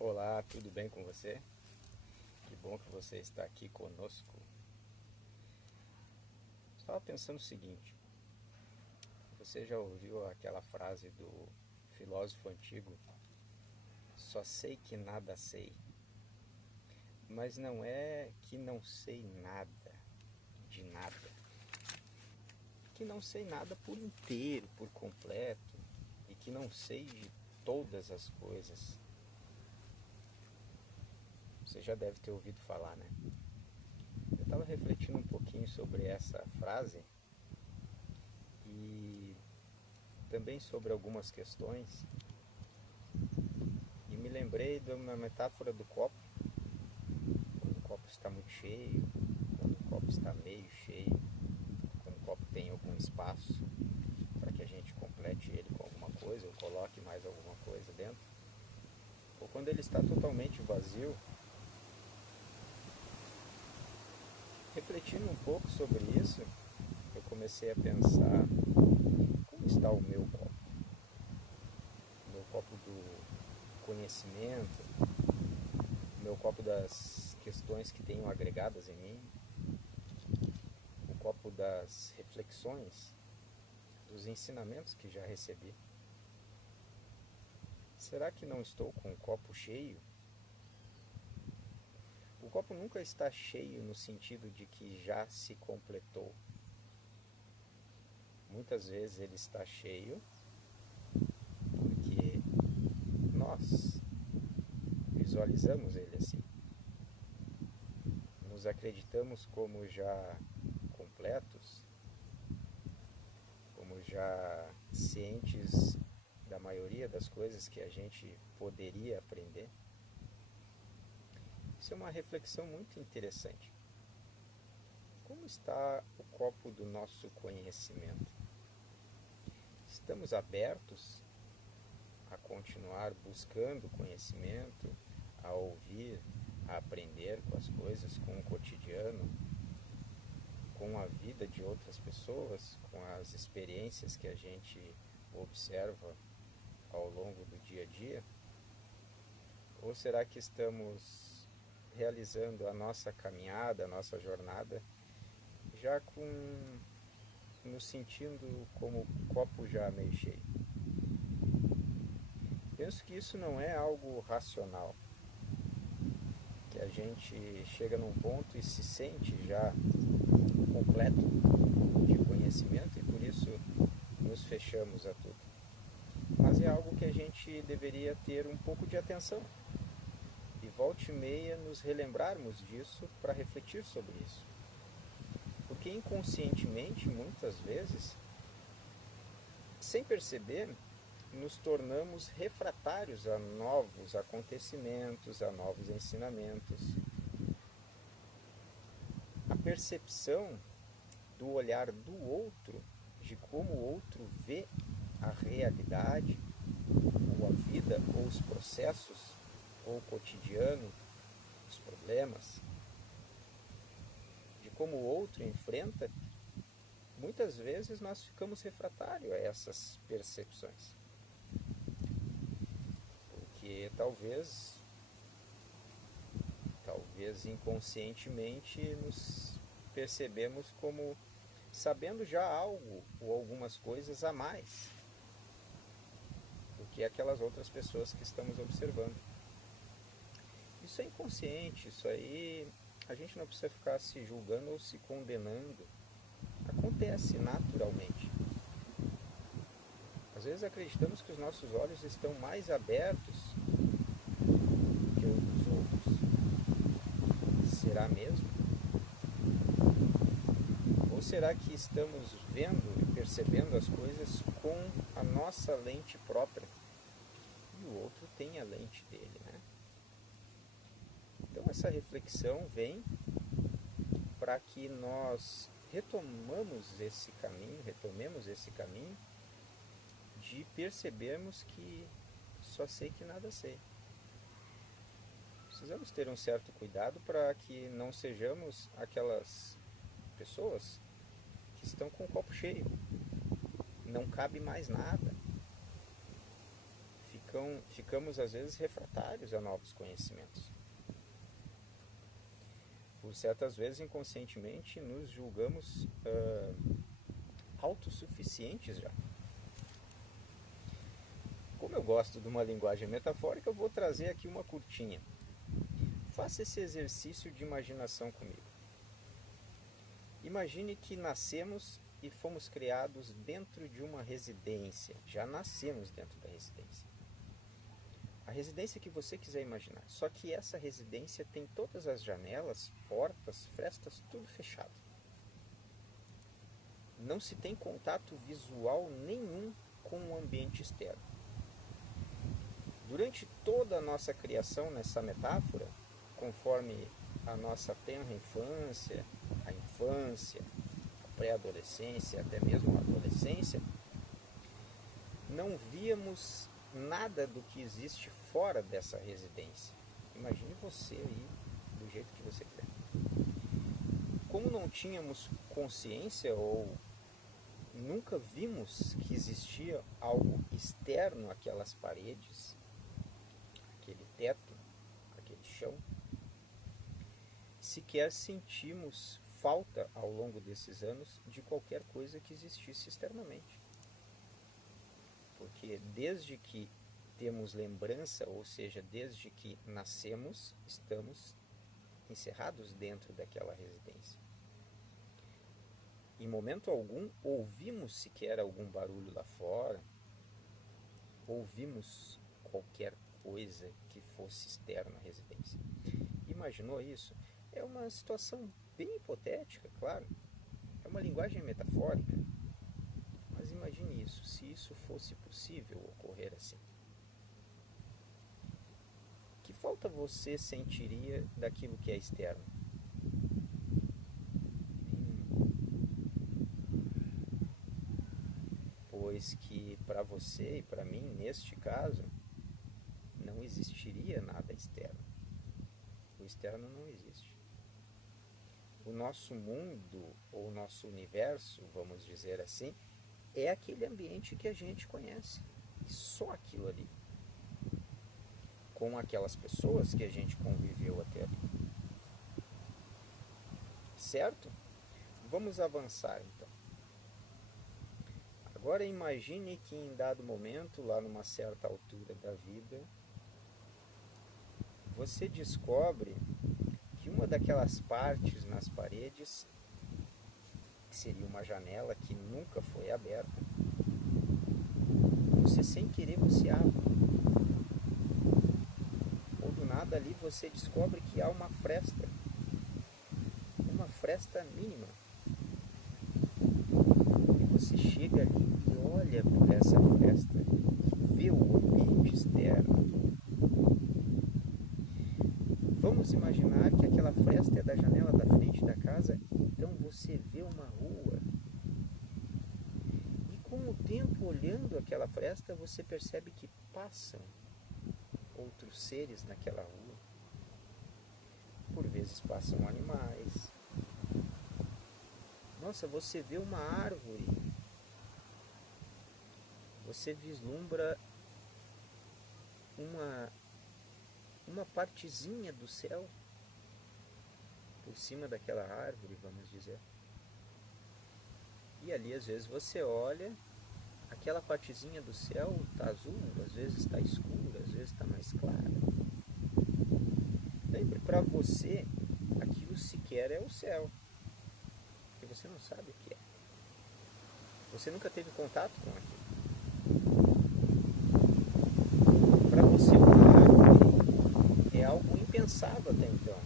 Olá, tudo bem com você? Que bom que você está aqui conosco. Estava pensando o seguinte: você já ouviu aquela frase do filósofo antigo? Só sei que nada sei. Mas não é que não sei nada de nada. Que não sei nada por inteiro, por completo, e que não sei de todas as coisas. Você já deve ter ouvido falar, né? Eu estava refletindo um pouquinho sobre essa frase e também sobre algumas questões, e me lembrei de uma metáfora do copo, quando o copo está muito cheio, quando o copo está meio cheio, quando o copo tem algum espaço para que a gente complete ele com alguma coisa ou coloque mais alguma coisa dentro, ou quando ele está totalmente vazio. Refletindo um pouco sobre isso, eu comecei a pensar: como está o meu copo? O meu copo do conhecimento, o meu copo das questões que tenho agregadas em mim, o copo das reflexões, dos ensinamentos que já recebi. Será que não estou com o copo cheio? O copo nunca está cheio no sentido de que já se completou. Muitas vezes ele está cheio porque nós visualizamos ele assim. Nos acreditamos como já completos, como já cientes da maioria das coisas que a gente poderia aprender. Isso é uma reflexão muito interessante. Como está o copo do nosso conhecimento? Estamos abertos a continuar buscando conhecimento, a ouvir, a aprender com as coisas, com o cotidiano, com a vida de outras pessoas, com as experiências que a gente observa ao longo do dia a dia? Ou será que estamos realizando a nossa caminhada, a nossa jornada, já nos sentindo como copo já meio cheio? Penso que isso não é algo racional, que a gente chega num ponto e se sente já completo de conhecimento e por isso nos fechamos a tudo. Mas é algo que a gente deveria ter um pouco de atenção e volta e meia nos relembrarmos disso para refletir sobre isso. Porque inconscientemente, muitas vezes, sem perceber, nos tornamos refratários a novos acontecimentos, a novos ensinamentos. A percepção do olhar do outro, de como o outro vê a realidade, ou a vida, ou os processos, ou o cotidiano, os problemas, de como o outro enfrenta, muitas vezes nós ficamos refratários a essas percepções. Porque talvez inconscientemente nos percebemos como sabendo já algo ou algumas coisas a mais do que aquelas outras pessoas que estamos observando. Isso é inconsciente, isso aí a gente não precisa ficar se julgando ou se condenando. Acontece naturalmente. Às vezes acreditamos que os nossos olhos estão mais abertos que os dos outros. Será mesmo? Ou será que estamos vendo e percebendo as coisas com a nossa lente própria? E o outro tem a lente dele, né? Então essa reflexão vem para que nós retomemos esse caminho de percebermos que só sei que nada sei. Precisamos ter um certo cuidado para que não sejamos aquelas pessoas que estão com o copo cheio. Não cabe mais nada. ficamos às vezes refratários a novos conhecimentos. Por certas vezes, inconscientemente, nos julgamos autossuficientes já. Como eu gosto de uma linguagem metafórica, eu vou trazer aqui uma curtinha. Faça esse exercício de imaginação comigo. Imagine que nascemos e fomos criados dentro de uma residência. Já nascemos dentro da residência. A residência que você quiser imaginar. Só que essa residência tem todas as janelas, portas, frestas, tudo fechado. Não se tem contato visual nenhum com o ambiente externo. Durante toda a nossa criação nessa metáfora, conforme a nossa tenra infância, a infância, a pré-adolescência, até mesmo a adolescência, não víamos nada do que existe fora dessa residência. Imagine você aí, do jeito que você quer. Como não tínhamos consciência ou nunca vimos que existia algo externo àquelas paredes, aquele teto, aquele chão, sequer sentimos falta ao longo desses anos de qualquer coisa que existisse externamente. Porque desde que temos lembrança, ou seja, desde que nascemos, estamos encerrados dentro daquela residência. Em momento algum ouvimos sequer algum barulho lá fora, ouvimos qualquer coisa que fosse externa à residência. Imaginou isso? É uma situação bem hipotética, claro. É uma linguagem metafórica. Mas imagine isso, se isso fosse possível ocorrer assim. Que falta você sentiria daquilo que é externo? Pois que para você e para mim, neste caso, não existiria nada externo. O externo não existe. O nosso mundo, ou o nosso universo, vamos dizer assim, é aquele ambiente que a gente conhece. E só aquilo ali. Com aquelas pessoas que a gente conviveu até ali. Certo? Vamos avançar então. Agora imagine que em dado momento, lá numa certa altura da vida, você descobre que uma daquelas partes nas paredes, que seria uma janela que nunca foi aberta, você sem querer você abre. Ou do nada ali você descobre que há uma fresta mínima. E você chega ali e olha por essa fresta e vê o ambiente externo. Vamos imaginar que aquela fresta é da janela da frente da casa, então você vê uma rua. E com o tempo olhando aquela fresta, você percebe que passam outros seres naquela rua. Por vezes passam animais. Nossa, você vê uma árvore. Você vislumbra uma partezinha do céu por cima daquela árvore, vamos dizer. E ali às vezes você olha, aquela partezinha do céu está azul, às vezes está escura, às vezes está mais clara. Lembre, para você, aquilo sequer é o céu, porque você não sabe o que é. Você nunca teve contato com aquilo. Para você, uma árvore é algo impensado até então.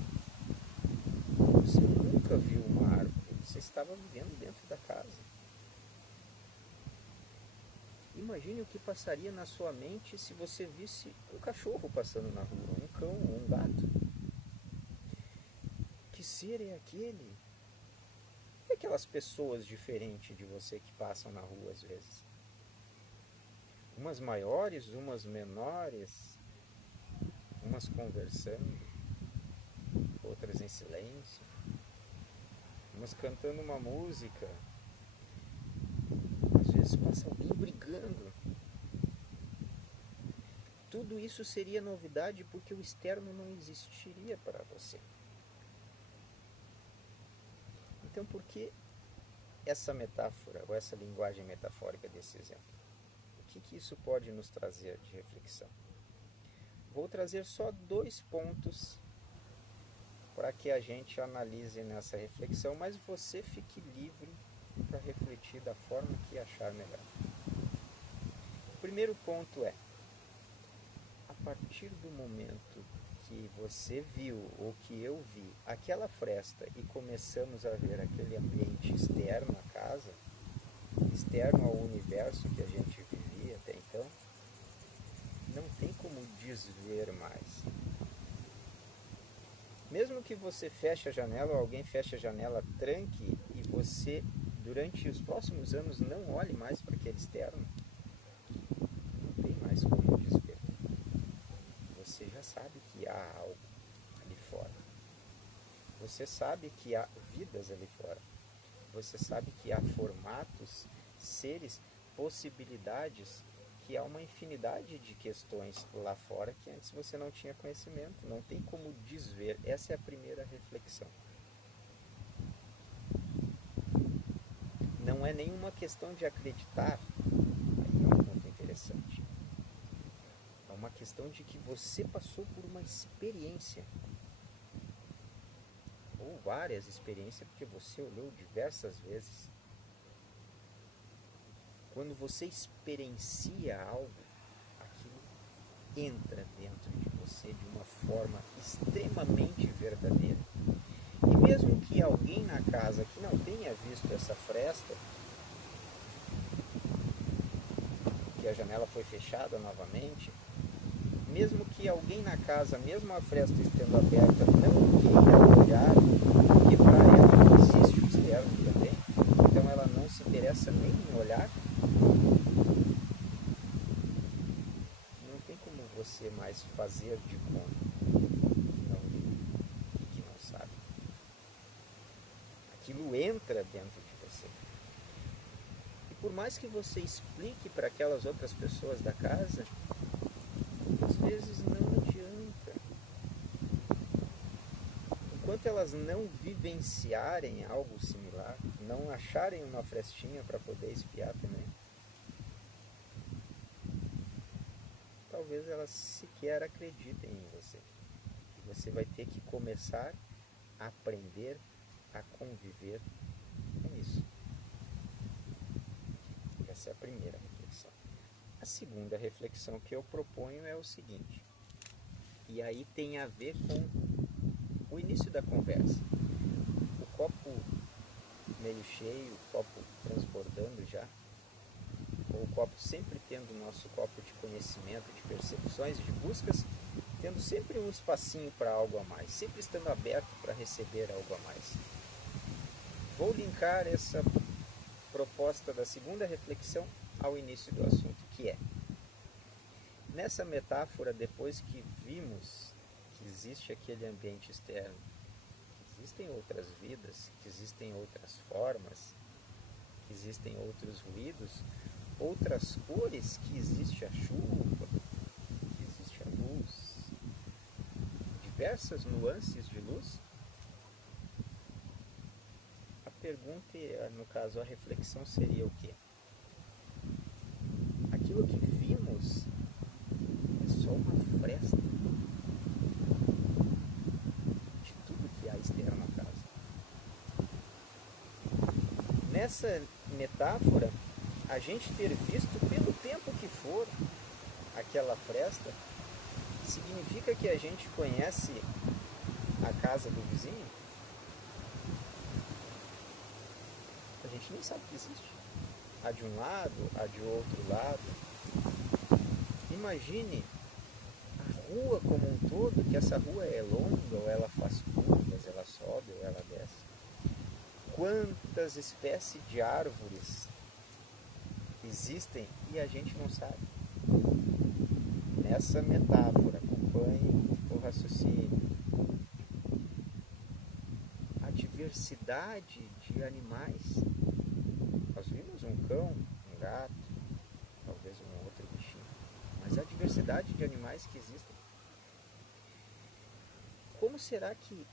Você nunca viu uma árvore, você estava vivendo dentro da casa. Imagine o que passaria na sua mente se você visse um cachorro passando na rua, um cão ou um gato. Que ser é aquele? E aquelas pessoas diferentes de você que passam na rua às vezes? Umas maiores, umas menores, umas conversando, outras em silêncio, umas cantando uma música. Às vezes passa alguém brigando. tudo isso seria novidade porque o externo não existiria para você. Então, por que essa metáfora, ou essa linguagem metafórica desse exemplo? O que isso pode nos trazer de reflexão? Vou trazer só 2 pontos para que a gente analise nessa reflexão, mas você fique livre para refletir da forma que achar melhor. O primeiro ponto é: a partir do momento que você viu ou que eu vi aquela fresta e começamos a ver aquele ambiente externo à casa, externo ao universo que a gente vivia até então, não tem como desver mais. Mesmo que você feche a janela ou alguém feche a janela, tranque, e você, durante os próximos anos, não olhe mais para aquele externo, não tem mais como desver. Você já sabe que há algo ali fora. Você sabe que há vidas ali fora. Você sabe que há formatos, seres, possibilidades, que há uma infinidade de questões lá fora que antes você não tinha conhecimento. Não tem como desver. Essa é a primeira reflexão. Não é nenhuma questão de acreditar. Aí é um ponto interessante. É uma questão de que você passou por uma experiência. Ou várias experiências, porque você olhou diversas vezes. Quando você experiencia algo, aquilo entra dentro de você de uma forma extremamente verdadeira. E mesmo que alguém na casa que não tenha visto essa fresta, que a janela foi fechada novamente, mesmo que alguém na casa, mesmo a fresta estando aberta, não queira olhar, porque para ela não existe o externo também, então ela não se interessa nem em olhar, não tem como você mais fazer de conta que não viu e que não sabe. Aquilo entra dentro de você. E por mais que você explique para aquelas outras pessoas da casa, às vezes não adianta. Enquanto elas não vivenciarem algo similar, não acharem uma frestinha para poder espiar também, talvez elas sequer acreditem em você. Você vai ter que começar a aprender a conviver com isso. Essa é a primeira reflexão. A segunda reflexão que eu proponho é o seguinte, e aí tem a ver com o início da conversa. O copo meio cheio, o copo transbordando já, ou o copo sempre tendo o nosso copo de conhecimento, de percepções, de buscas, tendo sempre um espacinho para algo a mais, sempre estando aberto para receber algo a mais. Vou linkar essa proposta da segunda reflexão ao início do assunto, que é: nessa metáfora, depois que vimos que existe aquele ambiente externo, que existem outras vidas, que existem outras formas, que existem outros ruídos, outras cores, que existe a chuva, que existe a luz, diversas nuances de luz, a pergunta, no caso a reflexão, seria o quê? Aquilo que vimos é só uma fresta de tudo que há externo à casa. Nessa metáfora, a gente ter visto pelo tempo que for aquela fresta, significa que a gente conhece a casa do vizinho? A gente nem sabe que existe. A de um lado, a de outro lado. Imagine a rua como um todo, que essa rua é longa, ou ela faz curvas, ela sobe ou ela desce. Quantas espécies de árvores existem e a gente não sabe. Nessa metáfora, acompanhe o raciocínio. A diversidade de animais. Nós vimos um cão, um gato, talvez um outro bichinho, mas a diversidade diversidade de animais que existem. Como será que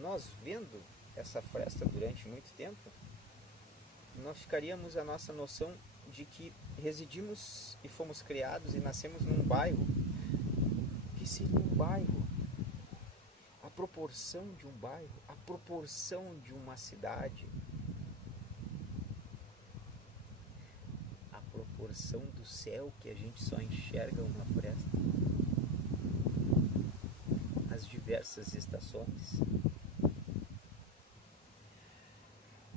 nós, vendo essa fresta durante muito tempo, nós ficaríamos a nossa noção de que residimos e fomos criados e nascemos num bairro? O que seria um bairro? A proporção de um bairro, a proporção de uma cidade, a proporção do céu que a gente só enxerga uma fresta, as diversas estações,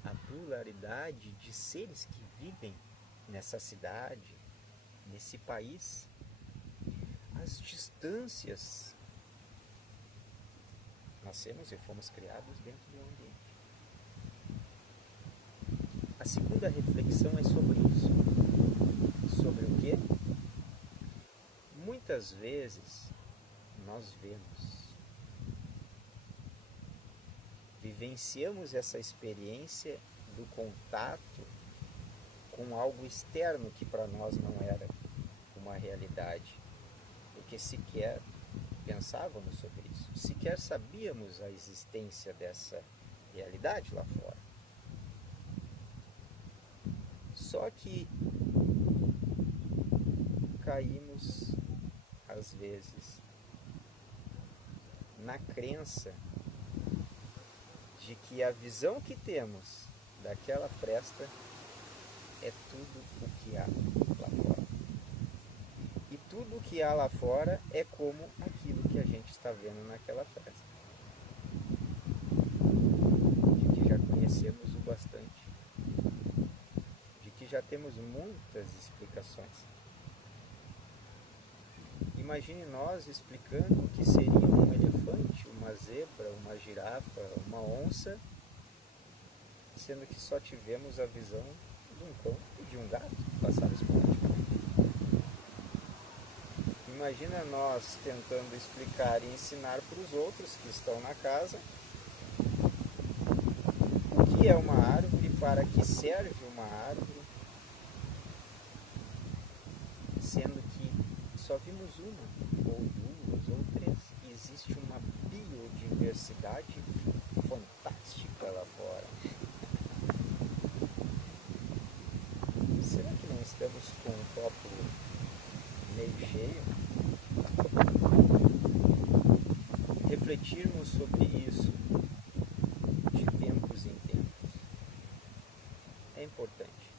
a pluralidade de seres que vivem nessa cidade, nesse país, as distâncias. Nascemos e fomos criados dentro de um ambiente. A segunda reflexão é sobre isso. Sobre o quê? Muitas vezes nós vivenciamos essa experiência do contato com algo externo que para nós não era uma realidade, porque sequer pensávamos sobre isso, sequer sabíamos a existência dessa realidade lá fora. Só que caímos, às vezes, na crença de que a visão que temos daquela fresta é tudo o que há lá fora. E tudo o que há lá fora é como aquilo que a gente está vendo naquela fresta. De que já conhecemos o bastante. De que já temos muitas explicações. Imagine nós explicando o que seria um elefante, uma zebra, uma girafa, uma onça, sendo que só tivemos a visão de um cão e de um gato que passaram esporadicamente. Imagina nós tentando explicar e ensinar para os outros que estão na casa o que é uma árvore, para que serve uma árvore, sendo que só vimos uma, ou duas, ou três. E existe uma biodiversidade fantástica lá fora. Será que não estamos com um copo meio cheio? Refletirmos sobre isso de tempos em tempos é importante,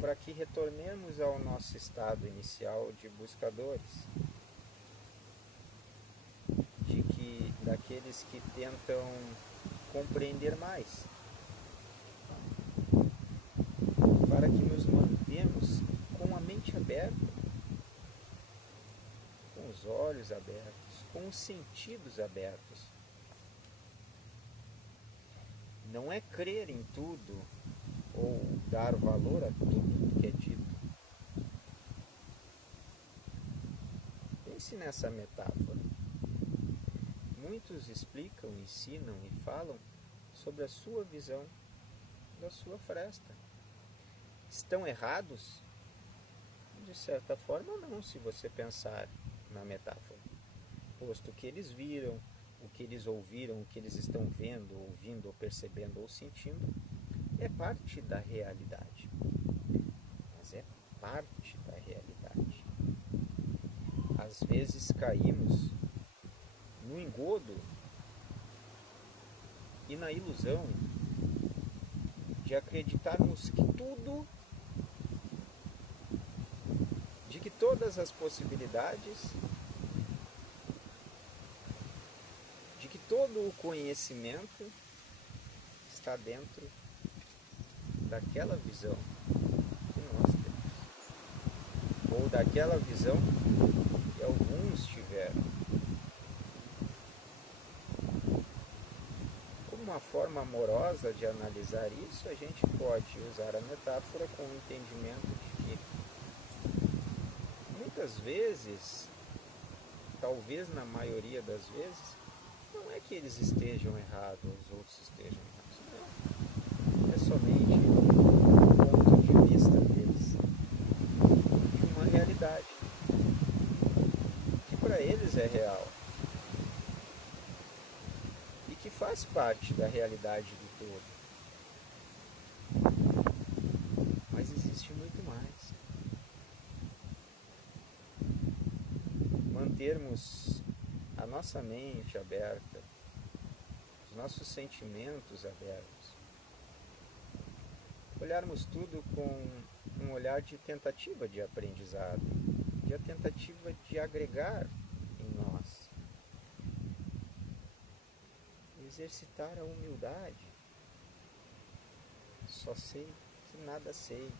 para que retornemos ao nosso estado inicial de buscadores, daqueles que tentam compreender mais, para que nos mantemos com a mente aberta, com os olhos abertos, com os sentidos abertos. Não é crer em tudo ou dar valor a tudo que é dito. Pense nessa metáfora. Muitos explicam, ensinam e falam sobre a sua visão da sua fresta. Estão errados? De certa forma não, se você pensar na metáfora. Posto que eles viram, o que eles ouviram, o que eles estão vendo, ouvindo, ou percebendo, ou sentindo, é parte da realidade. Mas é parte da realidade. Às vezes caímos no engodo e na ilusão de acreditarmos que tudo, de que todas as possibilidades, de que todo o conhecimento está dentro daquela visão que nós temos, ou daquela visão que alguns tiveram. Como uma forma amorosa de analisar isso, a gente pode usar a metáfora com o entendimento de que muitas vezes, talvez na maioria das vezes, não é que eles estejam errados ou os outros estejam errados, não. É somente o ponto de vista deles. realidade, que para eles é real e que faz parte da realidade do todo. Mas existe muito mais. Mantermos a nossa mente aberta, os nossos sentimentos abertos, olharmos tudo com um olhar de tentativa de aprendizado, de a tentativa de agregar em nós, exercitar a humildade. Só sei que nada sei.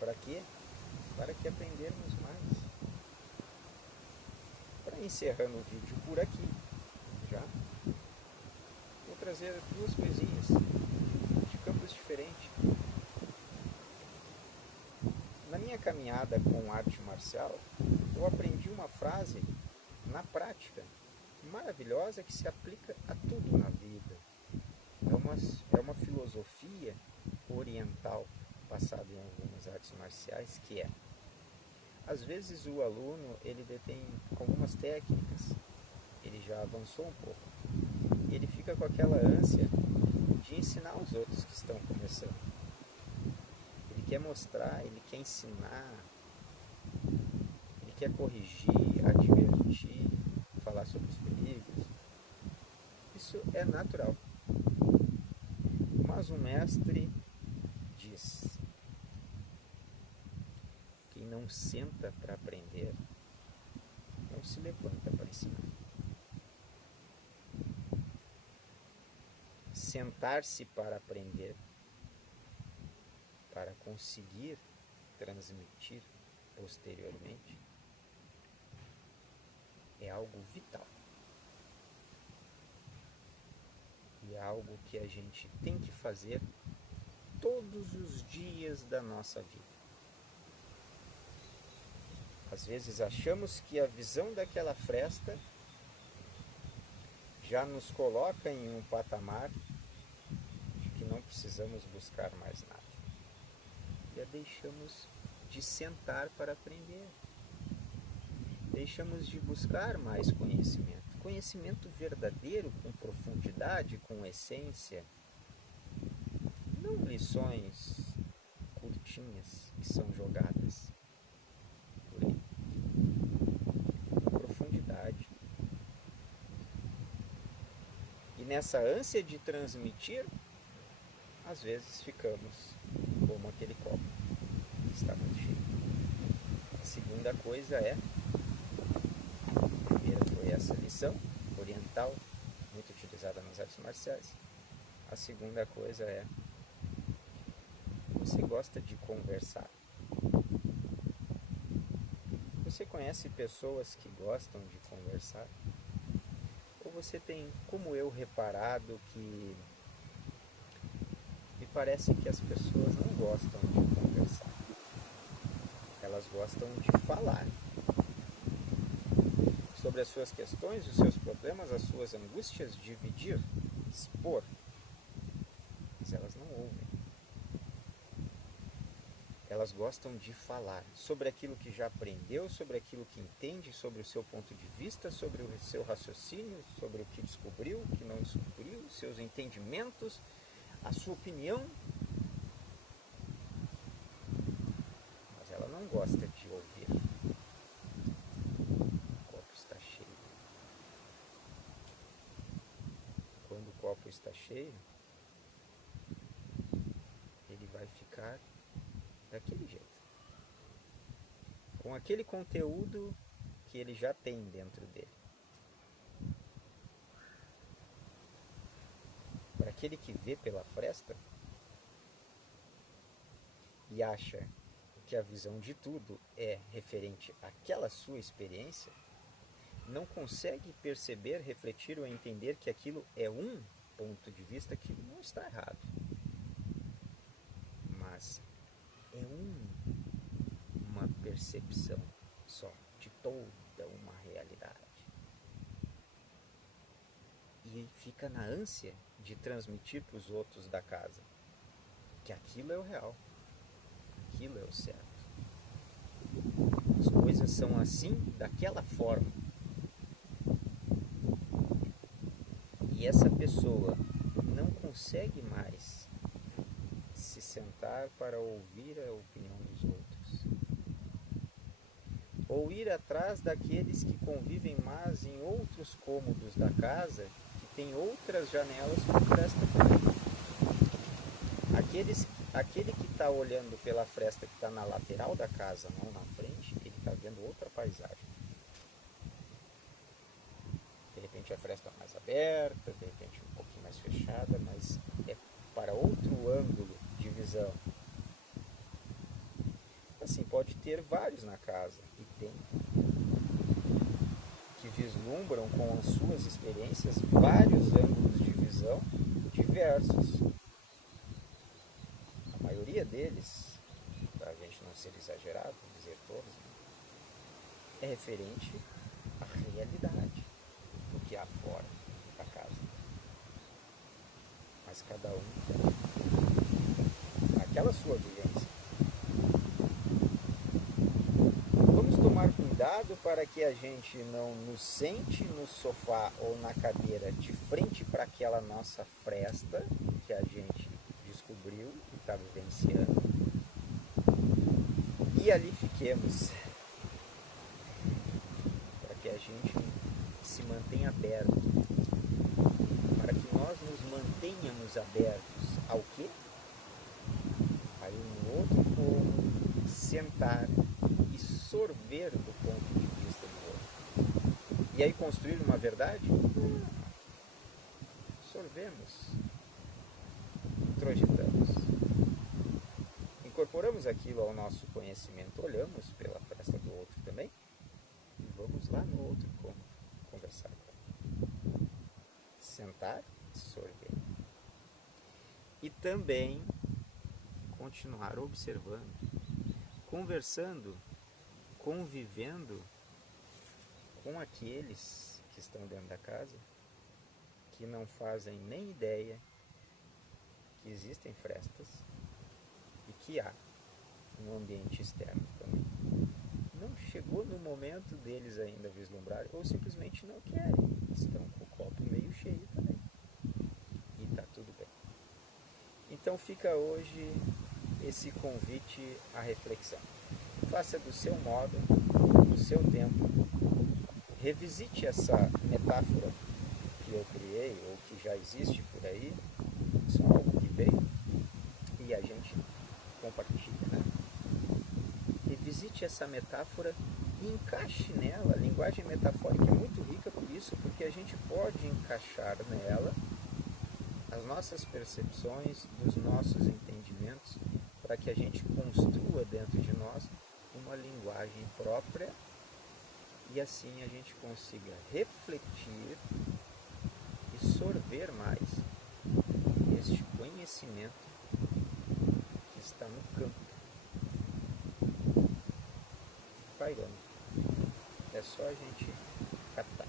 Para quê? Para que aprendermos mais. Para encerrando o vídeo por aqui, já vou trazer duas coisinhas de campos diferentes. Na minha caminhada com arte marcial, eu aprendi uma frase na prática maravilhosa que se aplica a tudo na vida. É uma filosofia oriental passada em algumas artes marciais, que é: às vezes o aluno ele detém algumas técnicas, ele já avançou um pouco, e ele fica com aquela ânsia de ensinar os outros que estão começando. Ele quer mostrar, ele quer ensinar, ele quer corrigir, advertir, falar sobre os perigos. Isso é natural. Mas o mestre diz: quem não senta para aprender, não se levanta para ensinar. Sentar-se para aprender, para conseguir transmitir posteriormente, é algo vital. E é algo que a gente tem que fazer todos os dias da nossa vida. Às vezes achamos que a visão daquela fresta já nos coloca em um patamar de que não precisamos buscar mais nada. E deixamos de sentar para aprender. Deixamos de buscar mais conhecimento. Conhecimento verdadeiro, com profundidade, com essência. Não lições curtinhas que são jogadas por aí. Profundidade. E nessa ânsia de transmitir, às vezes ficamos como aquele copo que está muito cheio. A segunda coisa é: a primeira foi essa lição oriental, muito utilizada nas artes marciais. A segunda coisa é: você gosta de conversar? Você conhece pessoas que gostam de conversar? Ou você tem, como eu, reparado que me parece que as pessoas não gostam de conversar? Elas gostam de falar sobre as suas questões, os seus problemas, as suas angústias, dividir, expor. Mas elas não ouvem. Elas gostam de falar sobre aquilo que já aprendeu, sobre aquilo que entende, sobre o seu ponto de vista, sobre o seu raciocínio, sobre o que descobriu, o que não descobriu, seus entendimentos, a sua opinião. Mas ela não gosta de ouvir. O copo está cheio. Quando o copo está cheio, ele vai ficar daquele jeito, com aquele conteúdo que ele já tem dentro dele. Para aquele que vê pela fresta e acha que a visão de tudo é referente àquela sua experiência, não consegue perceber, refletir ou entender que aquilo é um ponto de vista que não está errado, mas é uma percepção só de toda uma realidade. E fica na ânsia de transmitir para os outros da casa que aquilo é o real, aquilo é o certo. As coisas são assim, daquela forma. E essa pessoa não consegue mais se sentar para ouvir a opinião dos outros, ou ir atrás daqueles que convivem mais em outros cômodos da casa, que tem outras janelas com fresta também. Aquele que está olhando pela fresta que está na lateral da casa, não na frente, ele está vendo outra paisagem. De repente a fresta mais aberta, de repente um pouquinho mais fechada, mas é para outro ângulo de visão. Assim, pode ter vários na casa, e tem, que vislumbram com as suas experiências vários ângulos de visão diversos. A maioria deles, para a gente não ser exagerado, dizer todos, é referente à realidade do que há fora da casa. Mas cada um tem aquela sua vivência. Vamos tomar cuidado para que a gente não nos sente no sofá ou na cadeira de frente para aquela nossa fresta que a gente descobriu e está vivenciando, e ali fiquemos, para que a gente se mantenha aberto, para que nós nos mantenhamos abertos ao quê? Aí no outro cômodo, sentar e sorver do ponto de vista do outro. E aí construir uma verdade? Sorvemos, introjetamos, incorporamos aquilo ao nosso conhecimento, olhamos pela fresta do outro também e vamos lá no outro cômodo conversar com ele. Sentar e sorver. E também continuar observando, conversando, convivendo com aqueles que estão dentro da casa, que não fazem nem ideia que existem frestas e que há um ambiente externo também. Não chegou no momento deles ainda vislumbrar, ou simplesmente não querem, estão com o copo meio cheio também. E está tudo bem. Então fica hoje esse convite à reflexão. Faça do seu modo, do seu tempo. Revisite essa metáfora que eu criei, ou que já existe por aí. Isso é algo que veio e a gente compartilha, né? Revisite essa metáfora e encaixe nela. A linguagem metafórica é muito rica por isso, porque a gente pode encaixar nela as nossas percepções, dos nossos entendimentos, para que a gente construa dentro de nós uma linguagem própria e assim a gente consiga refletir e sorver mais este conhecimento que está no campo, pairando. É só a gente captar.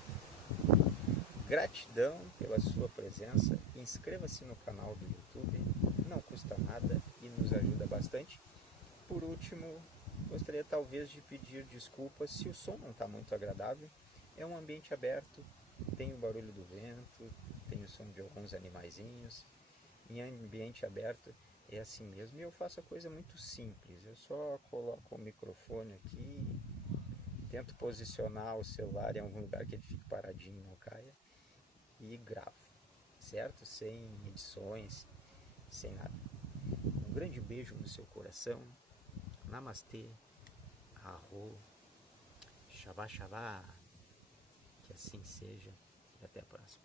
Gratidão pela sua presença. Inscreva-se no canal do YouTube, não custa nada e nos ajuda bastante. Por último, gostaria talvez de pedir desculpas se o som não está muito agradável. É um ambiente aberto, tem o barulho do vento, tem o som de alguns animaizinhos. Em ambiente aberto é assim mesmo, e eu faço a coisa muito simples. Eu só coloco o microfone aqui, tento posicionar o celular em algum lugar que ele fique paradinho, não caia, e gravo, certo? Sem edições, sem nada. Um grande beijo no seu coração. Namastê, Arro, Shabá Shabá, que assim seja, e até a próxima.